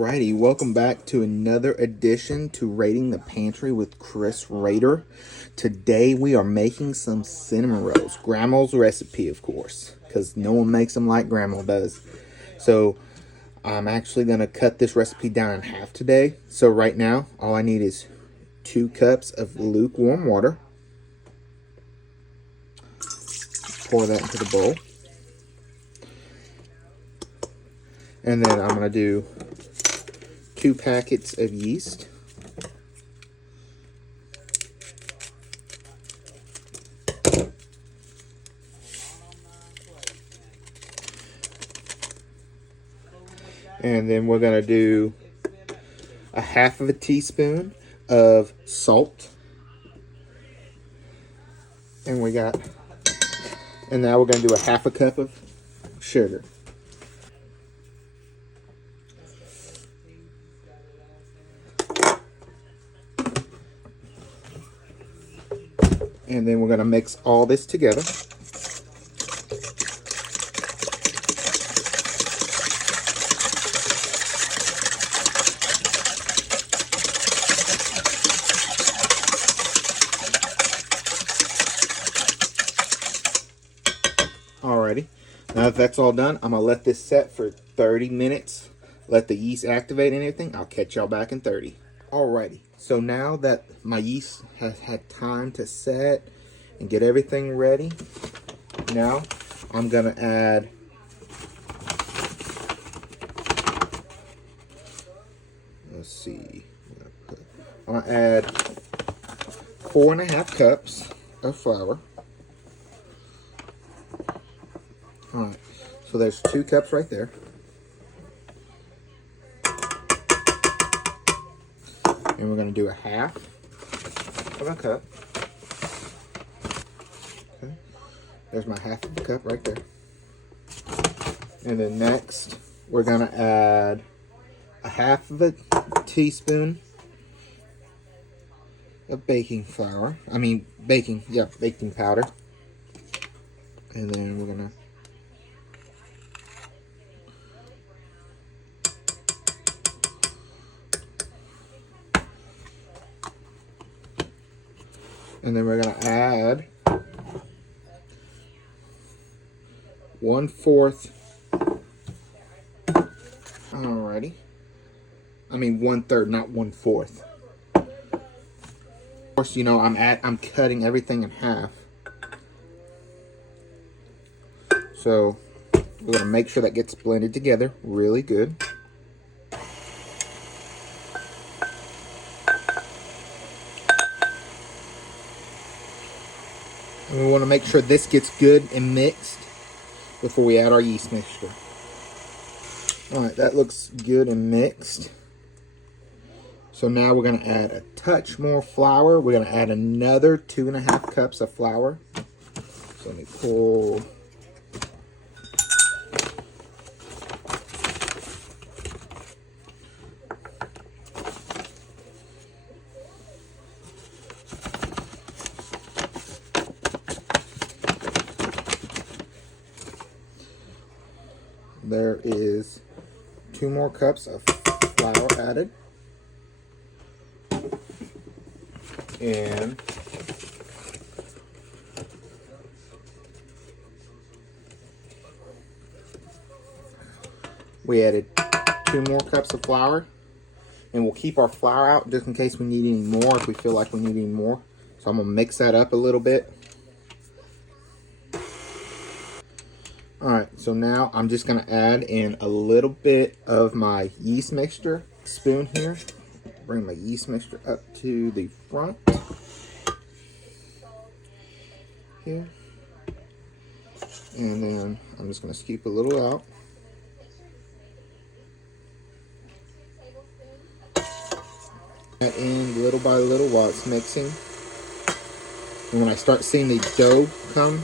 Alrighty, welcome back to another edition to Raiding the Pantry with Chris Rader. Today we are making some cinnamon rolls. Grandma's recipe, of course, because no one makes them like Grandma does. So I'm actually going to cut this recipe down in half today. So right now, all I need is 2 cups of lukewarm water. Pour that into the bowl. And then I'm going to do 2 packets of yeast. And then we're going to do a half of a teaspoon of salt. And now we're going to do a half a cup of sugar. And then we're going to mix all this together. Alrighty, now that that's all done, I'm going to let this set for 30 minutes. Let the yeast activate and everything. I'll catch y'all back in 30. Alrighty, so now that my yeast has had time to set and get everything ready, now I'm going to add I'm going to add 4.5 cups of flour. Alright, so there's 2 cups right there. And we're going to do a half of a cup. Okay, there's my half of a cup right there. And then next, we're going to add a half of a teaspoon of baking powder. And then we're going to add 1/4. Alrighty. 1/3, not 1/4. Of course, you know I'm cutting everything in half. So we're gonna make sure that gets blended together really good. And we want to make sure this gets good and mixed before we add our yeast mixture. Alright, that looks good and mixed. So now we're going to add a touch more flour. We're going to add another 2.5 cups of flour. So let me pull. There is 2 more cups of flour added. And we added 2 more cups of flour. And we'll keep our flour out just in case we need any more, if we feel like we need any more. So I'm going to mix that up a little bit. Alright, so now I'm just going to add in a little bit of my yeast mixture. Spoon here. Bring my yeast mixture up to the front. Here. And then I'm just going to scoop a little out. That in little by little while it's mixing. And when I start seeing the dough come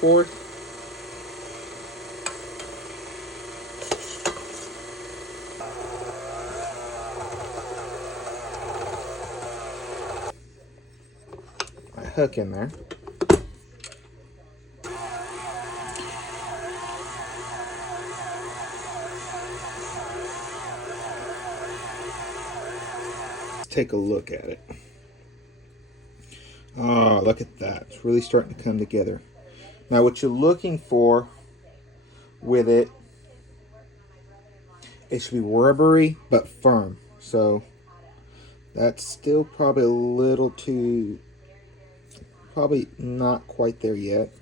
forth, I hook in there. take a look at it. Oh, look at that. It's really starting to come together. Now what you're looking for with it, it should be rubbery but firm. So that's still probably a little too, probably not quite there yet.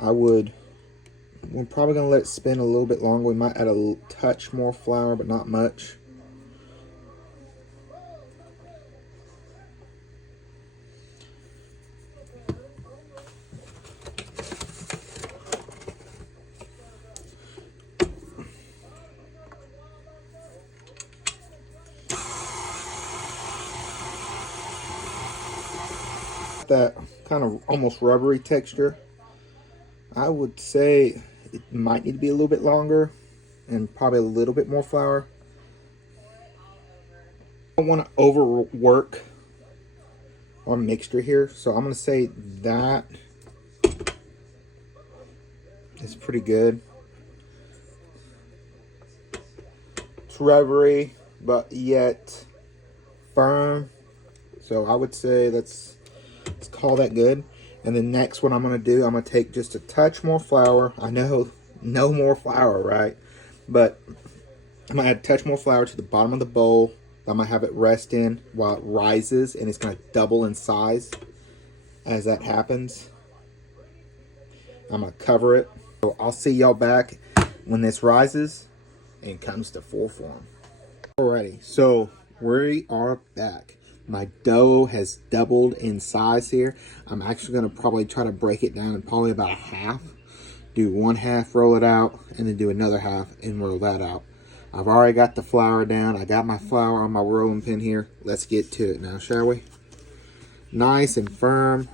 We're probably going to let it spin a little bit longer. We might add a touch more flour, but not much. That kind of almost rubbery texture. I would say it might need to be a little bit longer and probably a little bit more flour. I don't want to overwork our mixture here, so I'm going to say that is pretty good. It's rubbery, but yet firm. So I would say let's call that good. And the next one I'm going to do, I'm going to take just a touch more flour. I know, no more flour, right? But I'm going to add a touch more flour to the bottom of the bowl. I'm going to have it rest in while it rises, and it's going to double in size as that happens. I'm going to cover it. So I'll see y'all back when this rises and comes to full form. Alrighty, so we are back. My dough has doubled in size here. I'm actually going to probably try to break it down in probably about a half. Do one half, roll it out, and then do another half and roll that out. I've already got the flour down. I got my flour on my rolling pin here. Let's get to it now, shall we? Nice and firm.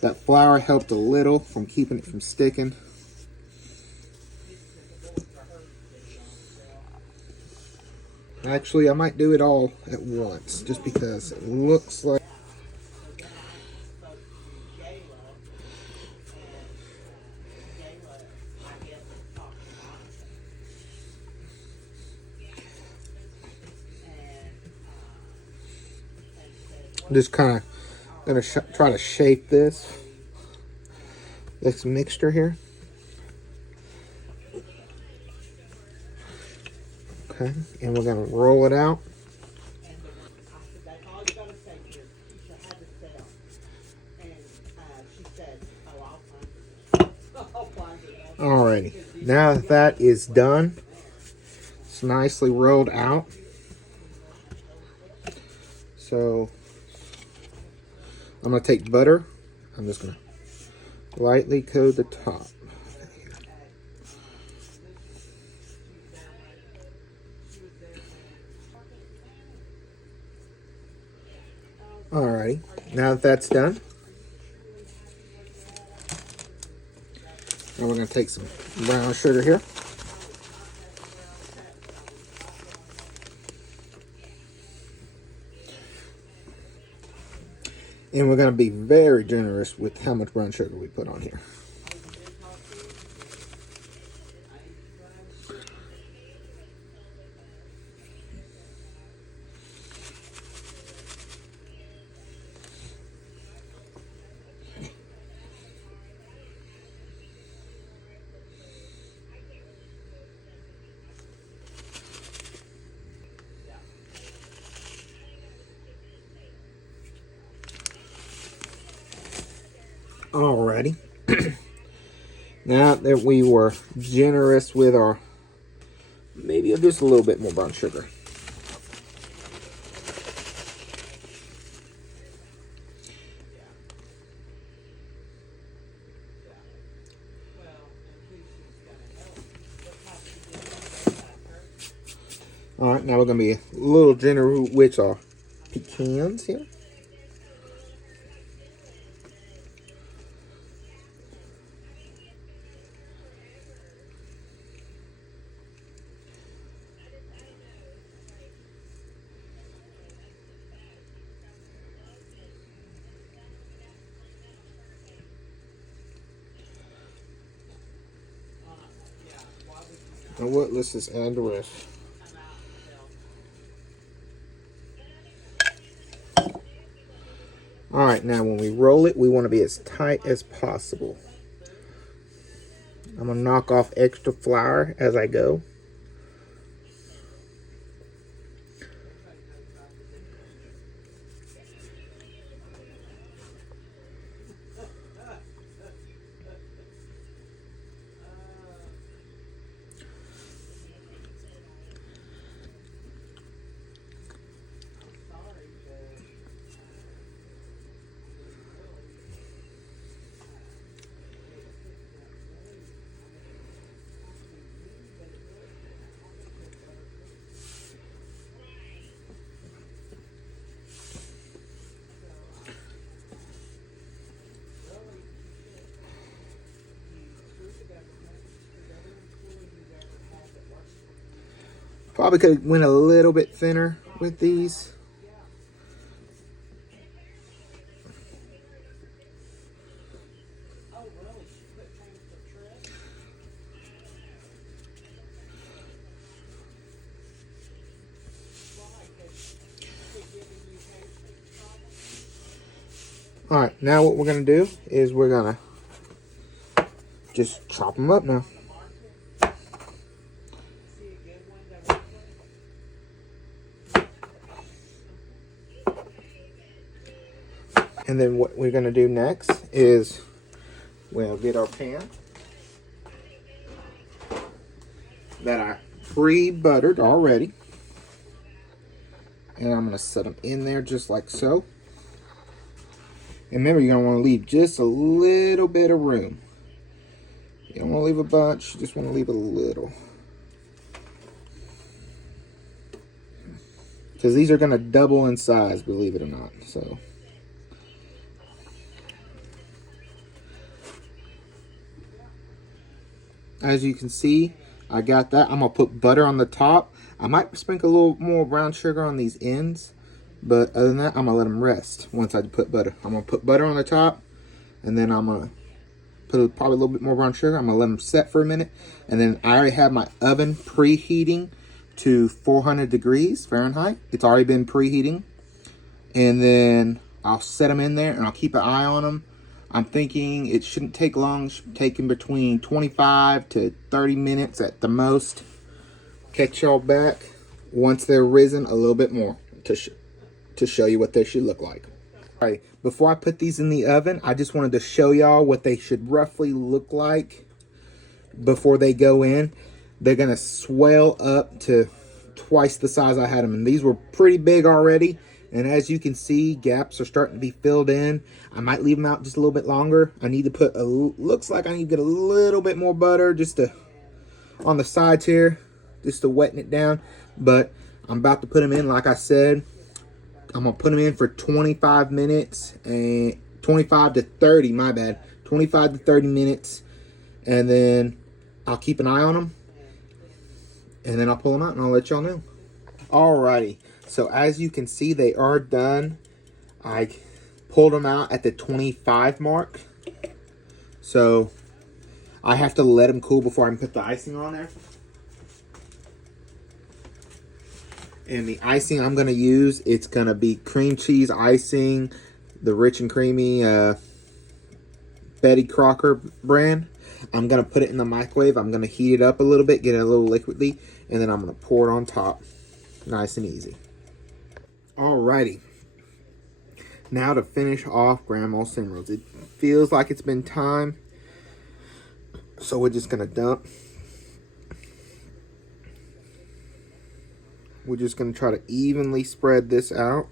That flour helped a little from keeping it from sticking. Actually, I might do it all at once, just because it looks like... I'm just kind of going to try to shape this mixture here. Okay, and we're going to roll it out. Alrighty, now that is done, it's nicely rolled out. So I'm going to take butter. I'm just going to lightly coat the top. Alrighty, now that that's done, now we're going to take some brown sugar here. And we're going to be very generous with how much brown sugar we put on here. Alrighty. Now that we were generous with our, maybe just a little bit more brown sugar. Alright, now we're going to be a little generous with our pecans here. Now what? Let's just add the rest. All right, now when we roll it, we want to be as tight as possible. I'm gonna knock off extra flour as I go. Probably could have went a little bit thinner with these. All right, now what we're gonna do is we're gonna just chop them up now. And then what we're gonna do next is we'll get our pan that I pre-buttered already. And I'm gonna set them in there just like so. And remember, you're gonna wanna leave just a little bit of room. You don't wanna leave a bunch, you just wanna leave a little. Because these are gonna double in size, believe it or not, so. As you can see, I got that. I'm gonna put butter on the top. I might sprinkle a little more brown sugar on these ends, but other than that, I'm gonna let them rest once I put butter. I'm gonna put butter on the top, and then I'm gonna put probably a little bit more brown sugar. I'm gonna let them set for a minute, and then I already have my oven preheating to 400 degrees Fahrenheit. It's already been preheating, and then I'll set them in there, and I'll keep an eye on them. I'm thinking it shouldn't take long. It should take in between 25 to 30 minutes at the most. Catch y'all back once they're risen a little bit more to show you what they should look like. All right, before I put these in the oven, I just wanted to show y'all what they should roughly look like before they go in. They're gonna swell up to twice the size I had them, and these were pretty big already. And as you can see, gaps are starting to be filled in. I might leave them out just a little bit longer. I need to put looks like I need to get a little bit more butter just to, on the sides here, just to weten it down. But I'm about to put them in, like I said. I'm gonna put them in for 25 minutes, and 25 to 30, my bad. 25 to 30 minutes, and then I'll keep an eye on them. And then I'll pull them out and I'll let y'all know. Alrighty. So as you can see, they are done. I pulled them out at the 25 mark. So I have to let them cool before I can put the icing on there. And the icing I'm going to use, it's going to be cream cheese icing, the Rich and Creamy Betty Crocker brand. I'm going to put it in the microwave. I'm going to heat it up a little bit, get it a little liquidy, and then I'm going to pour it on top. Nice and easy. Alrighty. Now to finish off Grandma's cinnamon rolls. It feels like it's been time. So we're just going to dump. We're just going to try to evenly spread this out.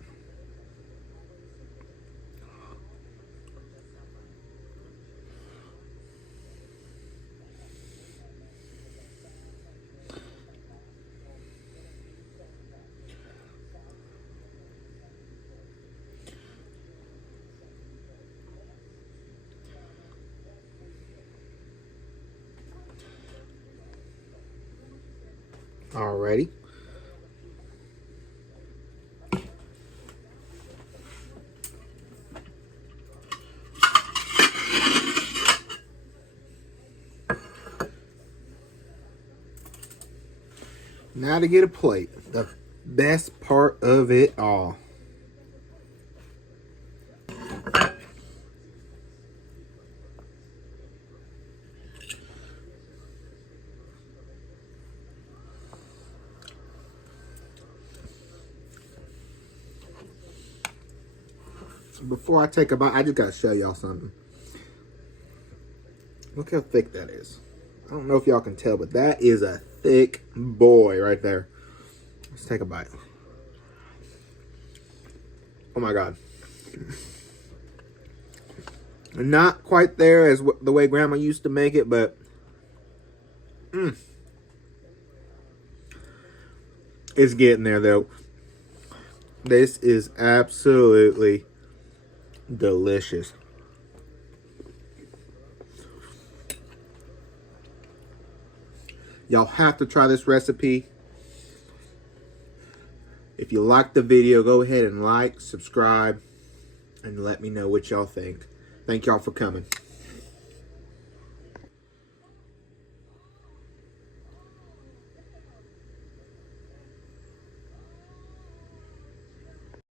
Alrighty. Now to get a plate, the best part of it all. Before I take a bite, I just gotta show y'all something. Look how thick that is. I don't know if y'all can tell, but that is a thick boy right there. Let's take a bite. Oh my God. Not quite there as the way Grandma used to make it, but it's getting there though. This is absolutely delicious. Y'all have to try this recipe. If you liked the video, go ahead and like, subscribe, and let me know what y'all think. Thank y'all for coming.